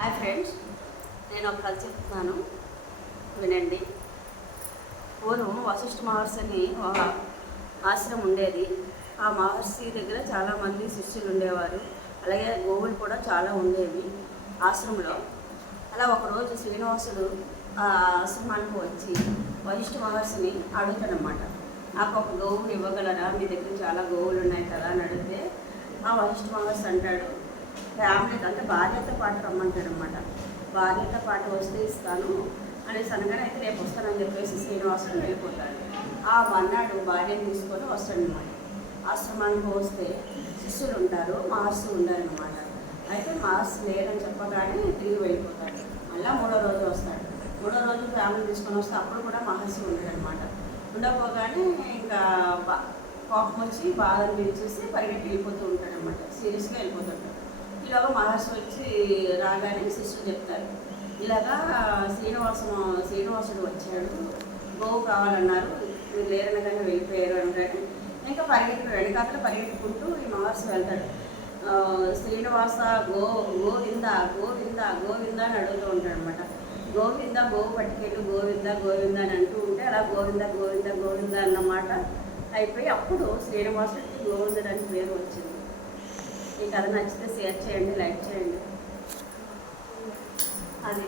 Hi friends, నేను ఒక కథ చెప్తున్నాను, వినండి. పూర్వం వశిష్ఠ మహర్షి అని ఒక ఆశ్రమం ఉండేది. ఆ మహర్షి దగ్గర చాలామంది శిష్యులు ఉండేవారు. అలాగే గోవులు కూడా చాలా ఉండేవి ఆశ్రమంలో. అలా ఒకరోజు శ్రీనివాసుడు ఆ ఆశ్రమానికి వచ్చి వశిష్ఠ మహర్షిని అడుగుతాడనమాట. నాకు ఒక గోవుని ఇవ్వగలరా, మీ దగ్గర చాలా గోవులు ఉన్నాయి కదా అని అడిగితే ఆ వశిష్ఠ మహర్షి అంటాడు, ఫ్యామిలీతో అంటే భార్యతో పాటు రమ్మంటాడనమాట. భార్యతో పాటు వస్తే ఇస్తాను అనేసి అనగానే అయితే రేపు వస్తానని చెప్పేసి శ్రీనివాసుడు వెళ్ళిపోతాడు. ఆ మర్నాడు భార్యను తీసుకొని వస్తాడనమాట. ఆశ్రమానికి వస్తే శిష్యులు ఉంటారు, మహర్షి ఉండారనమాట. అయితే మహర్షి లేరని చెప్పగానే తిరిగి వెళ్ళిపోతాడు. మళ్ళీ మూడో రోజు వస్తాడు. మూడో రోజు ఫ్యామిలీ తీసుకొని వస్తే అప్పుడు కూడా మహర్షి ఉండడనమాట. ఉండకపోగానే ఇంకా కోపం వచ్చి బాధను పిలిచేసి పరిగెట్టి వెళ్ళిపోతూ ఉంటాడనమాట. సీరియస్గా వెళ్ళిపోతుంటాడు. ఇలాగ మహర్షి వచ్చి రాగానే శిష్యులు చెప్తారు, ఇలాగా శ్రీనివాసుడు వచ్చాడు, గోవు కావాలన్నారు, మీరు లేరనగానే వెళ్ళిపోయారు అనగానే ఇంకా వెనకాతలు పరిగెట్టుకుంటూ ఈ మహర్షి వెళ్తాడు. శ్రీనివాస గోవింద గోవింద గోవింద అని అడుగుతూ ఉంటాడు అనమాట. గోవింద గోవు పట్టుకెళ్ళు, గోవింద గోవింద అని అంటూ ఉంటే అలా గోవింద గోవింద గోవింద అన్నమాట అయిపోయి అప్పుడు శ్రీనివాసుడికి గోవిందుడు అని పేరు వచ్చింది. ఈ కథ నచ్చితే షేర్ చేయండి, లైక్ చేయండి. అది